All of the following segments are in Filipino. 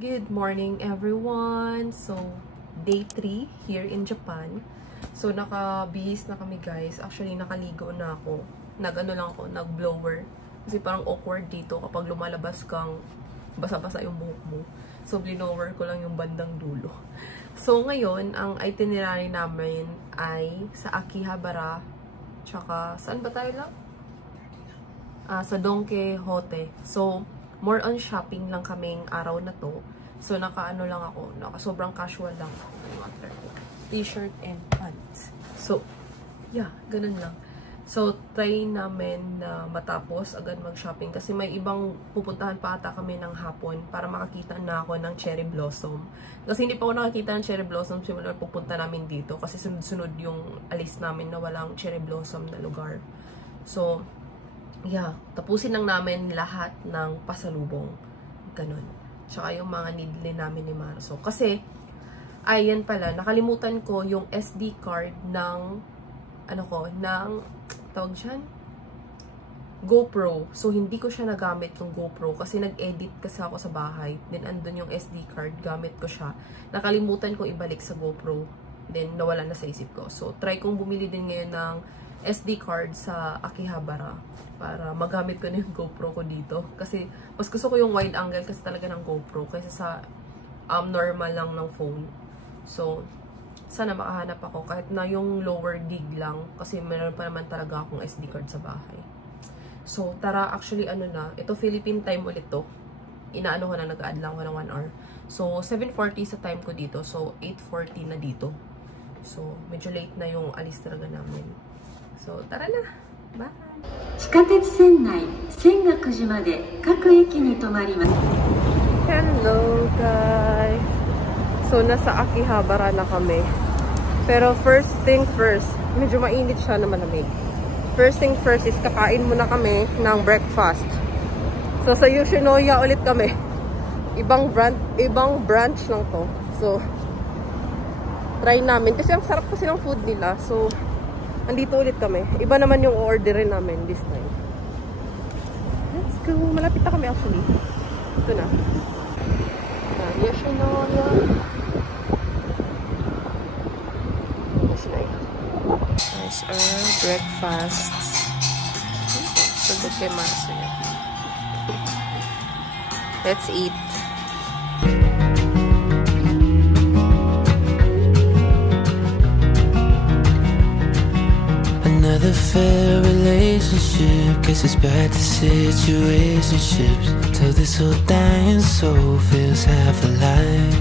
Good morning everyone! So, day 3 here in Japan. So, nakabihis na kami guys. Actually, nakaligo na ako. Nag-blower. Kasi parang awkward dito kapag lumalabas kang basa-basa yung buhok mo. So, blower ko lang yung bandang dulo. So, ngayon, ang itinerary namin ay sa Akihabara. Tsaka, saan ba tayo lang? Sa Donkey-Hote. So, more on shopping lang kaming araw na to. So, naka-ano lang ako. Sobrang casual lang. T-shirt and pants. So, yeah, ganun lang. So, try namin na matapos agad mag-shopping. Kasi may ibang pupuntahan pa ata kami ng hapon para makakita na ako ng cherry blossom. Kasi hindi pa ako nakakita ng cherry blossom simula pupunta namin dito. Kasi sunod-sunod yung alis namin na walang cherry blossom na lugar. So, yeah, tapusin lang namin lahat ng pasalubong. Ganun. Tsaka yung mga needle namin ni Marso. Kasi, ayan pala, nakalimutan ko yung SD card ng, tawag dyan? GoPro. So, hindi ko siya nagamit yung GoPro kasi nag-edit kasi ako sa bahay. Then, andun yung SD card. Gamit ko siya. Nakalimutan ko ibalik sa GoPro. Then, nawala na sa isip ko. So, try kong bumili din ngayon ng SD card sa Akihabara para magamit ko na yung GoPro ko dito. Kasi, mas gusto ko yung wide angle kasi talaga ng GoPro kaysa sa normal lang ng phone. So, sana makahanap ako kahit na yung lower gig lang kasi meron pa naman talaga akong SD card sa bahay. So, tara, actually, ito Philippine time ulit to. Inaano ko na, nag-add lang ko ng 1 hour. So, 7:40 sa time ko dito. So, 8:40 na dito. So, medyo late na yung alis talaga namin. So, tara na! Bye! 地下鉄線内、泉岳寺まで各駅に停まります。 Hello guys! So, nasa Akihabara na kami. Pero first thing first, medyo mainit siya na malamig. First thing first is kakain muna kami ng breakfast. So, sa Yoshinoya ulit kami. Ibang branch lang to. So, try namin. Kasi ang sarap kasi ng food nila. So, andito ulit kami. Iba naman yung orderin namin this time. Let's go. Malapit na kami actually. Ito na. Yoshinoya. Nice breakfast. Sagot kay Marso yan. Let's eat. Another fair relationship. Guess it's back to situationships. Till this whole dying soul feels half alive.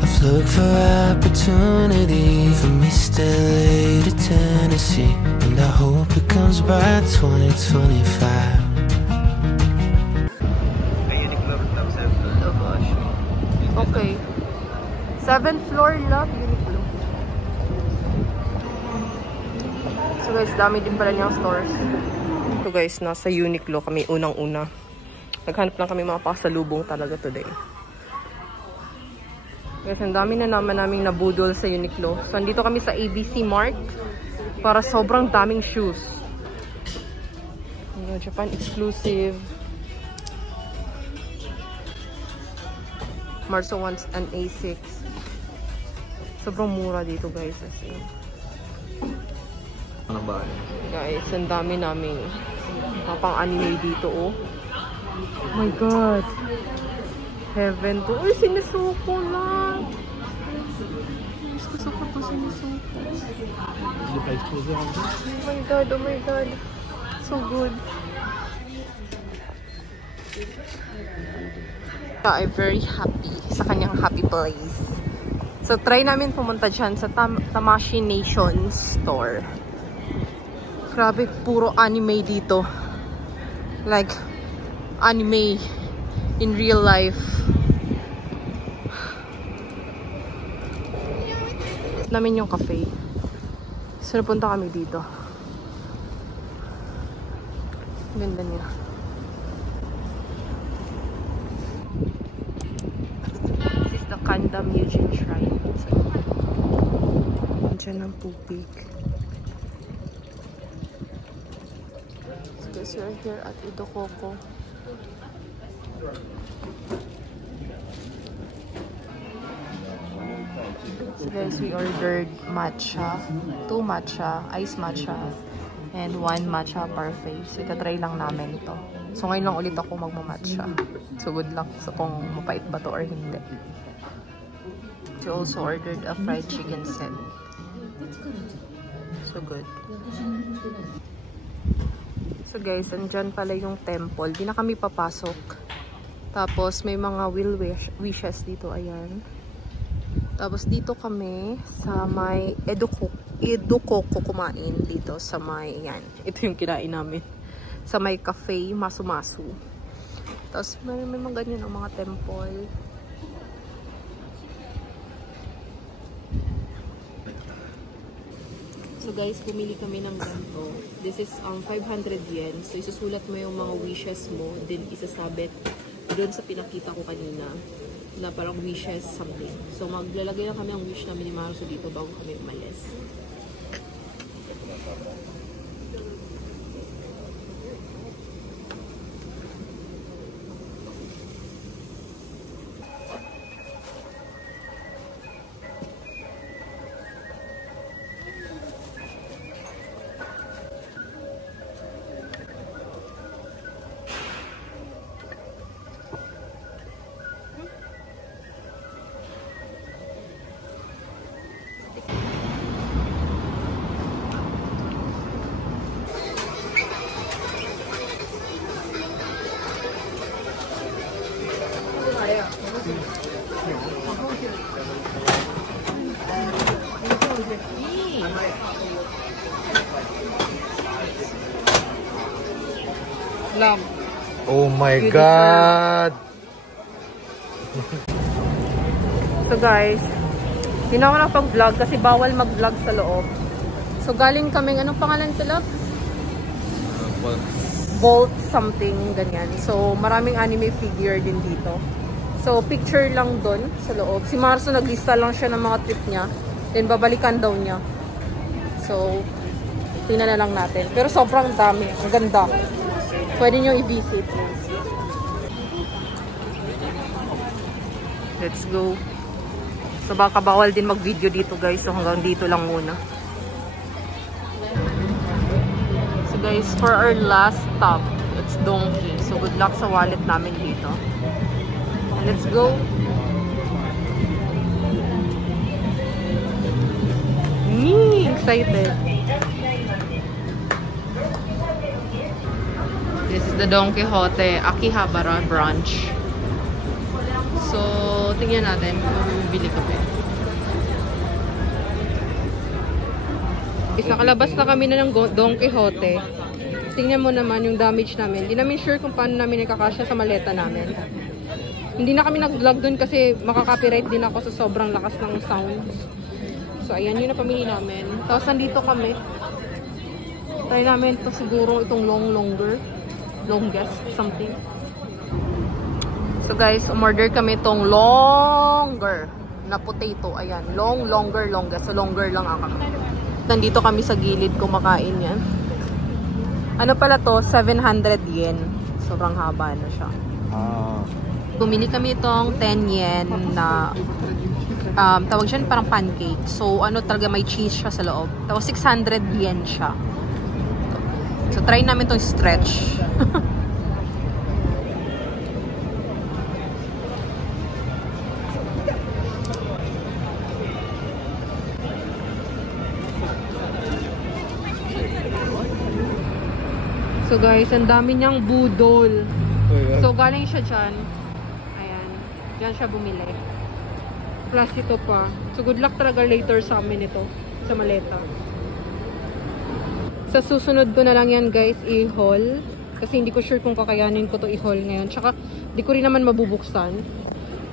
I've looked for opportunity from East LA to Tennessee, and I hope it comes by 2025. Okay. 7th floor love Uniqlo. So guys, dami din pala niyang stores. So guys, nasa Uniqlo kami unang-una. Naghanap lang kami mga pasalubong talaga today. Guys, ang dami na naman naming nabudol sa Uniqlo. So, andito kami sa ABC Mart para sobrang daming shoes. Japan exclusive. Marso wants an A6. Sobrang mura dito guys. Guys, ang dami namin pang anime dito oh. Oh my god. Heaven to. Uy, sinisuko na. Gusto ko to sinisuko. Oh my god, oh my god. So good. I'm very happy sa kanyang happy place. So, try namin pumunta dyan sa Tamashii Nation store. Grabe, puro anime dito. Like, anime in real life. Namin yung cafe. So, napunta kami dito. Ganda niya. This is the Kanda Myujin Shrine. Diyan ang tubig. So, guys, we're here at Idokoko. So guys, we ordered matcha, 2 matcha, iced matcha, and 1 matcha parfait. So itatry lang namin to. So ngayon lang ulit ako magmamatcha. So good luck sa kung mapait ba to or hindi. We also ordered a fried chicken set. So good. So guys, andyan pala yung temple. Di na kami papasok. Tapos may mga wishes dito, ayan. Tapos dito kami sa may Edukoko kumain dito sa may, yan. Ito yung kinain namin. Sa may cafe, Masu-Masu. Tapos may mga ganyan ang mga temple. So guys, pumili kami ng ganito. This is 500 yen. So isusulat mo yung mga wishes mo, then isasabit doon sa pinakita ko kanina na parang wishes something. So maglalagay lang kami ang wish namin ni Marso dito bago kami umalis. Oh my God! So guys, hindi na ako nakapag-vlog kasi bawal mag-vlog sa loob. So galing kaming, anong pangalan ito, love? Bolt something, ganyan. So maraming anime figure din dito. So picture lang dun sa loob. Si Marso naglista lang siya ng mga trip niya. Then babalikan daw niya. So tingnan na lang natin. Pero sobrang dami. Ang ganda. Pwede nyo i-visit. Let's go. So baka bawal din mag-video dito guys. So hanggang dito lang muna. So guys, for our last stop, it's Donkey. So good luck sa wallet namin dito. Let's go. Excited. This is the Don Quixote Akihabara branch. So, tingnan natin kung bibili kami. Nakalabas na kami na ng Don Quixote. Tingnan mo naman yung damage namin. Hindi namin sure kung paano namin nakakasya sa maleta namin. Hindi na kami nag-vlog dun kasi makaka-copyright din ako sa sobrang lakas ng sounds. So, ayan yun na pamili namin. Tapos, nandito kami. Try namin ito siguro itong longest something. So guys, umorder kami itong longer na potato. Ayan, longest. So longer lang ako. Nandito kami sa gilid kumakain yan. Ano pala to? 700 yen. Sobrang haba na siya. Bumili kami itong 10 yen na tawag siya parang pancake. So ano talaga, may cheese siya sa loob. Tapos 600 yen siya. So, try namin itong stretch. So, guys, ang dami niyang budol. So, galing siya dyan. Ayan. Dyan siya bumili. Plus ito pa. So, good luck talaga later sa amin ito. Sa maleta. Sa susunod ko na lang yan guys i-haul. Kasi hindi ko sure kung kakayanin ko to i-haul ngayon. Tsaka di ko rin naman mabubuksan.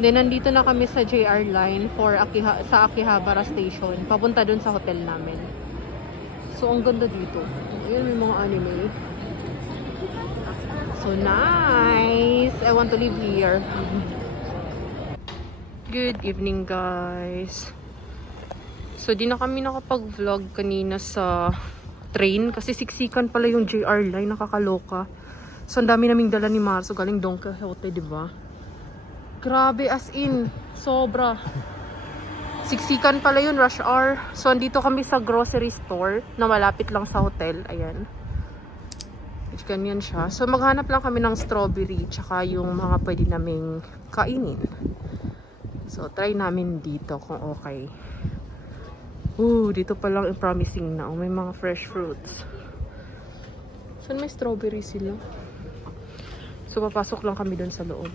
Then nandito na kami sa JR line for sa Akihabara station. Papunta dun sa hotel namin. So ang ganda dito. Ayan, may mga anime. So nice! I want to live here. Good evening guys. So di na kami nakapag-vlog kanina sa train kasi siksikan pala yung JR line, nakakaloka. So, ang dami naming dala ni Marso. Galing Don Quixote, diba? Grabe, as in. Sobra. Siksikan pala yun, rush hour. So, andito kami sa grocery store na malapit lang sa hotel. Ayan. Ganyan siya. So, maghanap lang kami ng strawberry tsaka yung mga pwede naming kainin. So, try namin dito kung okay. Dito pa lang promising na. May mga fresh fruits. Saan may strawberry sila? So, papasok lang kami dun sa loob.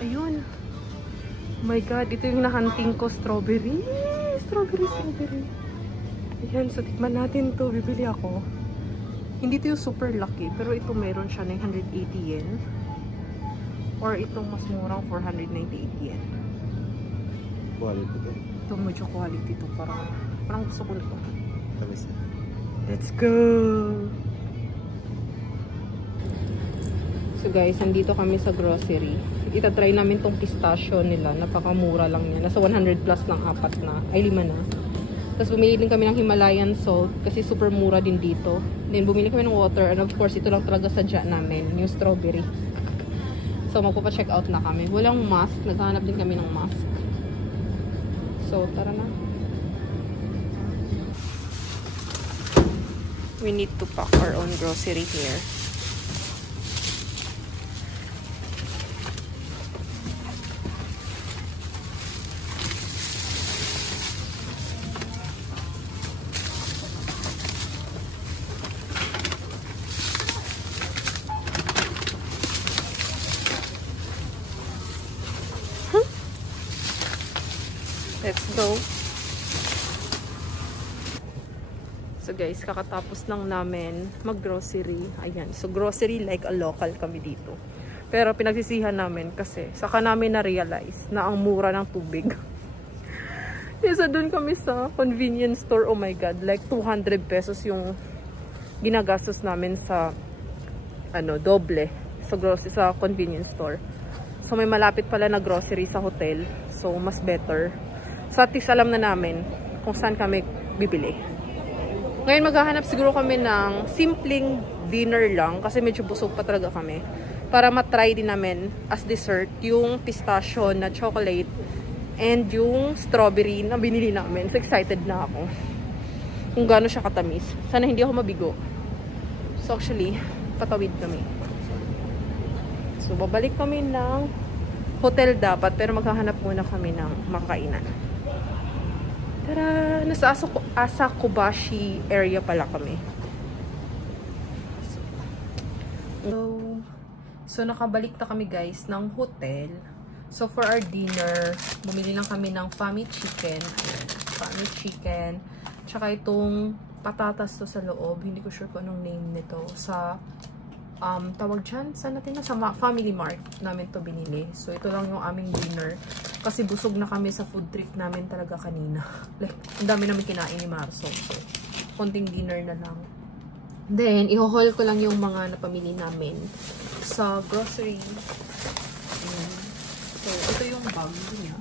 Ayun. Oh my God, ito yung nahunting ko, strawberry. Strawberry. Ayan, so tikman natin to. Bibili ako. Hindi to yung super lucky, pero ito meron siya 980 yen. Or itong mas murang 498 yen. Quality to. Ito medyo quality to. Parang gusto ko nito. Tamis na. Let's go! So guys, nandito kami sa grocery. Itatry namin tong pistachio nila. Napakamura lang yan. Nasa 100 plus lang, 5 na. Tapos bumili din kami ng Himalayan salt kasi super mura din dito. Then bumili kami ng water and of course ito lang talaga sadya namin, yung strawberry. So magpapa-check out na kami. Walang mask. Naghahanap din kami ng mask. So tara na. We need to pack our own grocery here. Let's go. So guys, kakatapos lang namin mag-grocery. Ayan. So grocery like a local kami dito. Pero pinagsisihan namin kasi saka namin na-realize na ang mura ng tubig. Isa dun kami sa convenience store. Oh my God. Like 200 pesos yung ginagastos namin sa doble sa convenience store. So may malapit pala na grocery sa hotel. So mas better. So at least alam na namin kung saan kami bibili. Ngayon maghahanap siguro kami ng simpleng dinner lang kasi medyo busog pa talaga kami. Para matry din namin as dessert yung pistachio na chocolate and yung strawberry na binili namin. So excited na ako kung gaano siya katamis. Sana hindi ako mabigo. So actually, patawid kami. So babalik kami ng hotel dapat pero maghahanap muna kami ng makakainan. Tara! Nasa Asakubashi area pala kami. So nakabalik na kami guys ng hotel. So for our dinner, bumili lang kami ng Fami chicken. Ayan, Fami chicken. Tsaka itong patatas to sa loob. Hindi ko sure kung anong name nito. Sa tawag dyan, saan natin na? Sa Family Mart namin to binili. So ito lang yung aming dinner. Kasi busog na kami sa food trip namin talaga kanina. Like, ang dami namin kinain ni Marso. So, konting dinner na lang. Then, i-haul ko lang yung mga napamili namin sa grocery. So, ito yung bag niya.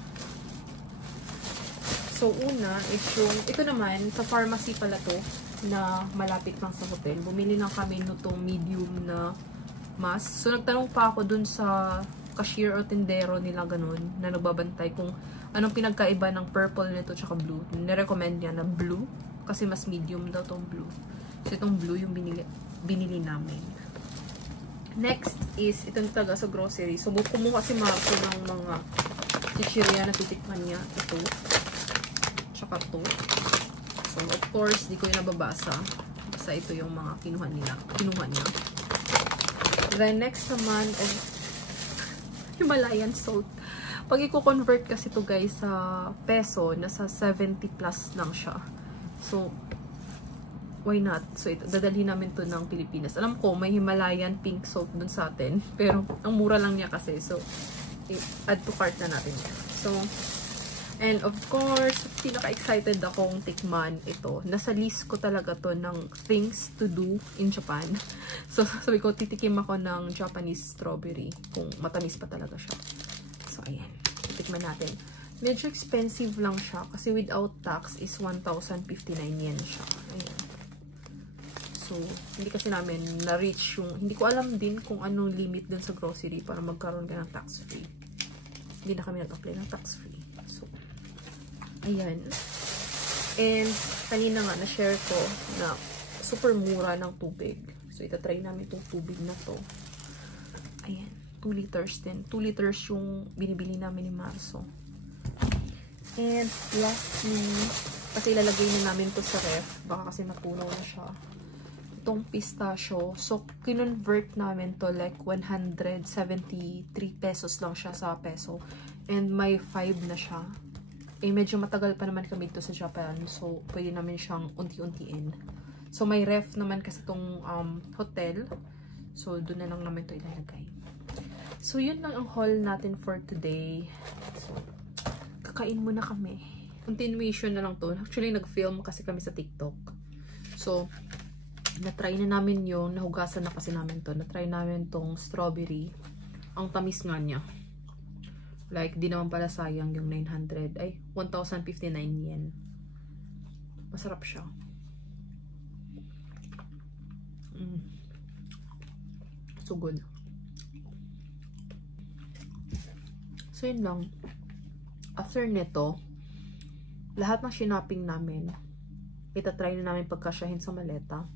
So, una is yung, ito naman, sa pharmacy pala to, na malapit lang sa hotel. Bumili lang kami nitong medium na mask. So, nagtanong pa ako dun sa cashier o tindero nila ganun, na nagbabantay kung anong pinagkaiba ng purple nito tsaka blue. Nirecommend niya na blue, kasi mas medium daw tong blue. So, itong blue yung binili namin. Next is, itong taga sa grocery. So, kumuha si Marco ng mga chichirya na titikman niya. Ito. Tsaka ito. So, of course, di ko yung nababasa. Basta ito yung mga kinuha niya. Then, next naman, Himalayan salt. Pag i-convert kasi to guys sa peso, nasa 70 plus lang siya. So, why not? So, ito, dadalhin namin to ng Pilipinas. Alam ko, may Himalayan pink salt dun sa atin. Pero, ang mura lang niya kasi. So, add to cart na natin. So, and of course, pinaka-excited akong tikman ito. Nasa list ko talaga to ng things to do in Japan. So, sabi ko, titikim ako ng Japanese strawberry kung matamis pa talaga siya. So, ayan. Titikman natin. Medyo expensive lang siya kasi without tax is 1,059 yen siya. Ayan. So, hindi kasi namin na-reach yung... Hindi ko alam din kung anong limit dun sa grocery para magkaroon ka ng tax-free. Hindi na kami nag-apply ng tax-free. So, ayan. And, kanina nga, na-share ko na super mura ng tubig. So, itatry namin itong tubig na to. Ayan. 2 liters din. 2 liters yung binibili namin ni Marso. And, lastly, kasi ilalagay na namin to sa ref. Baka kasi napunaw na siya. Itong pistachio. So, kinonvert namin to like 173 pesos lang siya sa peso. And may 5 na siya. Eh, medyo matagal pa naman kami dito sa Japan. So, pwede namin siyang unti-untiin. So, may ref naman kasi itong hotel. So, doon na lang namin ito ilalagay. So, yun lang ang haul natin for today. So, kakain muna kami. Continuation na lang to. Actually, nag-film kasi kami sa TikTok. So, na-try na namin yung, nahugasan na kasi namin to. Na-try namin tong strawberry. Ang tamis nga niya. Like, di naman pala sayang yung 900. Ay, 1,059 yen. Masarap siya. So good. So, yun lang. After nito, lahat ng shinoping namin, itatry na namin pagkasyahin sa maleta.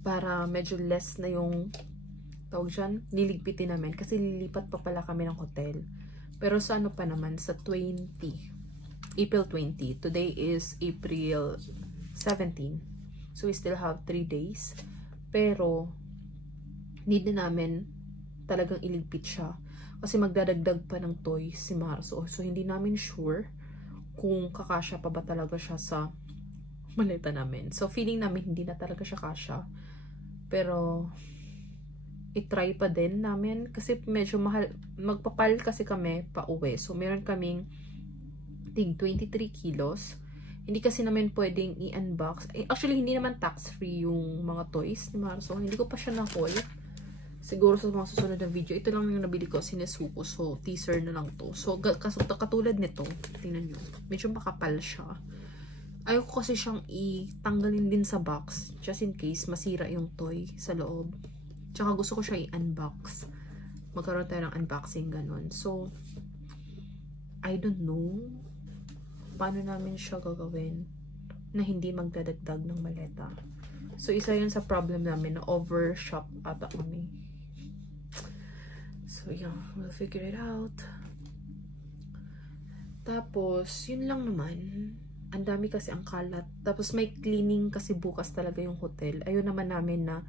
Para medyo less na yung tawag dyan, niligpitin namin. Kasi lilipat pa pala kami ng hotel. Pero sa ano pa naman, sa April 20. Today is April 17. So, we still have 3 days. Pero, need na namin talagang iligpit siya. Kasi magdadagdag pa ng toy si Marso. So, hindi namin sure kung kakasya pa ba talaga siya sa maleta namin. So, feeling namin hindi na talaga siya kasya. Pero, i-try pa din namin kasi medyo mahal. Magpapal kasi kami pa uwi. So, meron kaming 23 kilos. Hindi kasi namin pwedeng i-unbox. Actually, hindi naman tax-free yung mga toys ni Marso. Hindi ko pa siya na-haul. Siguro sa mga susunod na video. Ito lang yung nabili ko. Sinesuko. So, teaser na lang to. So, katulad nito. Tingnan nyo. Medyo makapal siya. Ayoko kasi siyang itanggalin din sa box. Just in case masira yung toy sa loob. Tsaka gusto ko siya i-unbox. Magkaroon tayo ng unboxing ganun. So, I don't know paano namin siya gagawin na hindi magdadagdag ng maleta. So, isa yun sa problem namin na overshop ata kami. So, yeah. We'll figure it out. Tapos, yun lang naman. Ang dami kasi ang kalat. Tapos, may cleaning kasi bukas talaga yung hotel. Ayun naman namin na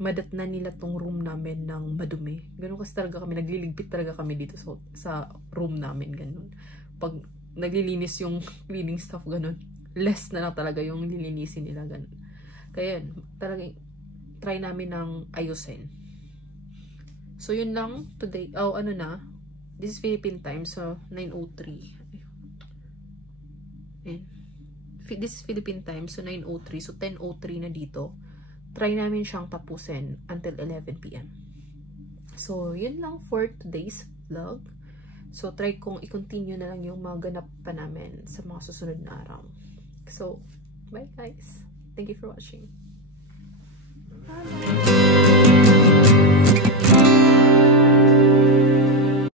madatnan nila tong room namin ng madumi. Ganun kasi talaga kami. Nagliligpit talaga kami dito sa room namin. Ganun. Pag naglilinis yung cleaning staff, ganun. Less na lang talaga yung lilinisin nila. Ganun. Kaya, talagang try namin ng ayusin. So, yun lang today. Oh, ano na. This is Philippine time. So, 9:03. This is Philippine time. So, 9:03. So, 10:03 na dito. Try namin siyang tapusin until 11 PM. So, yun lang for today's vlog. So, try kong i-continue na lang yung mga ganap pa namin sa mga susunod na araw. So, bye guys. Thank you for watching. Bye!